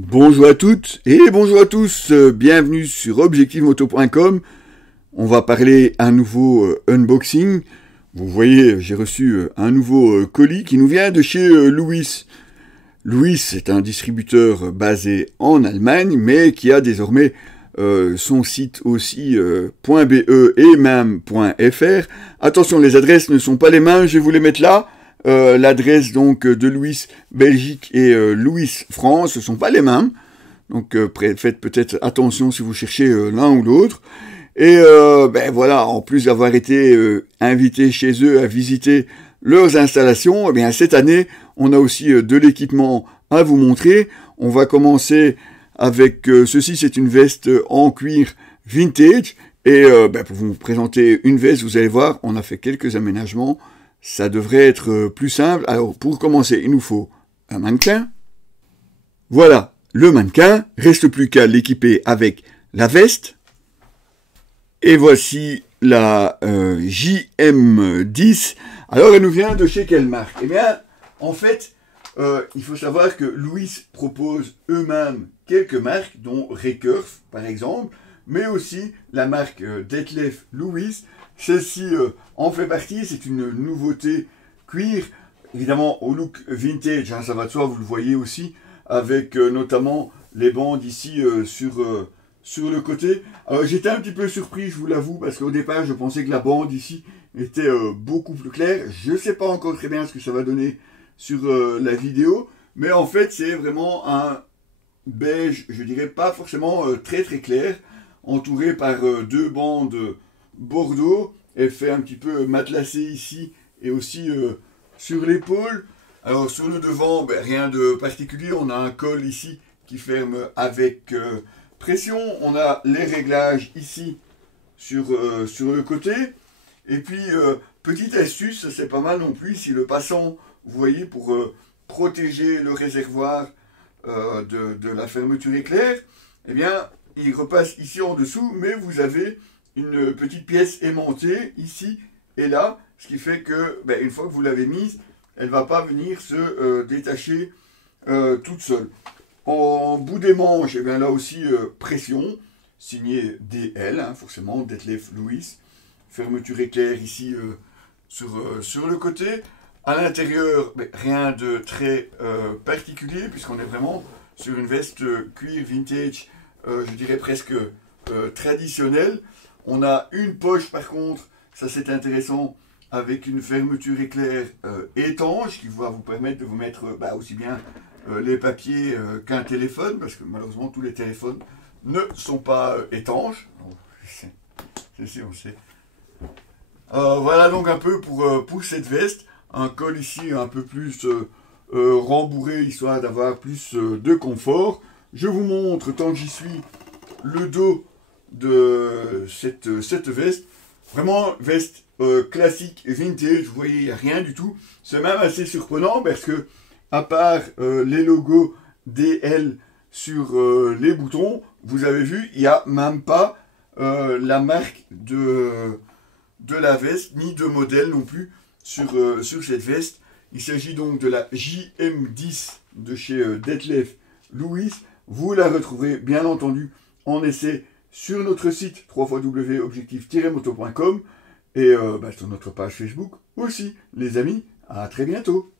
Bonjour à toutes et bonjour à tous, bienvenue sur objectivemoto.com. On va parler à nouveau unboxing. Vous voyez, j'ai reçu un nouveau colis qui nous vient de chez Lewis. Lewis est un distributeur basé en Allemagne, mais qui a désormais son site aussi .be et même .fr. Attention, les adresses ne sont pas les mêmes, je vais vous les mettre là. L'adresse donc de Lewis Belgique et Lewis France ne sont pas les mêmes. Donc faites peut-être attention si vous cherchez l'un ou l'autre. Et voilà, en plus d'avoir été invité chez eux à visiter leurs installations, cette année, on a aussi de l'équipement à vous montrer. On va commencer avec ceci, c'est une veste en cuir vintage. Et pour vous présenter une veste, vous allez voir, on a fait quelques aménagements. Ça devrait être plus simple. Alors, pour commencer, il nous faut un mannequin. Voilà, le mannequin. Reste plus qu'à l'équiper avec la veste. Et voici la JM10. Alors, elle nous vient de chez quelle marque? Eh bien, en fait, il faut savoir que Lewis propose eux-mêmes quelques marques, dont Recurve, par exemple, mais aussi la marque Detlef Lewis. Celle-ci en fait partie, c'est une nouveauté cuir, évidemment au look vintage, ça va de soi, vous le voyez aussi, avec notamment les bandes ici sur le côté. Alors j'étais un petit peu surpris, je vous l'avoue, parce qu'au départ je pensais que la bande ici était beaucoup plus claire. Je ne sais pas encore très bien ce que ça va donner sur la vidéo, mais en fait c'est vraiment un beige, je dirais pas forcément très très clair, entouré par deux bandes bordeaux. Elle fait un petit peu matelassé ici et aussi sur l'épaule. Alors sur le devant, rien de particulier. On a un col ici qui ferme avec pression. On a les réglages ici sur le côté. Et puis, petite astuce, c'est pas mal non plus. Si le passant, vous voyez, pour protéger le réservoir de la fermeture éclair, eh bien, il repasse ici en dessous, mais vous avez une petite pièce aimantée ici et là, ce qui fait que une fois que vous l'avez mise, elle ne va pas venir se détacher toute seule. En bout des manches, là aussi pression, signé DL, forcément Detlef Lewis, fermeture éclair ici sur le côté. À l'intérieur, rien de très particulier puisqu'on est vraiment sur une veste cuir vintage, je dirais presque traditionnelle. On a une poche par contre, ça c'est intéressant, avec une fermeture éclair étanche qui va vous permettre de vous mettre aussi bien les papiers qu'un téléphone, parce que malheureusement tous les téléphones ne sont pas étanches. On sait. Voilà donc un peu pour cette veste. Un col ici un peu plus rembourré, histoire d'avoir plus de confort. Je vous montre, tant que j'y suis, le dos de cette veste. Vraiment veste classique vintage, vous voyez, il n'y a rien du tout. C'est même assez surprenant parce que, à part les logos DL sur les boutons, vous avez vu, il n'y a même pas la marque de la veste, ni de modèle non plus sur cette veste. Il s'agit donc de la JM10 de chez Detlef Lewis. Vous la retrouverez bien entendu en essai sur notre site www.objectif-moto.com et sur notre page Facebook aussi. Les amis, à très bientôt.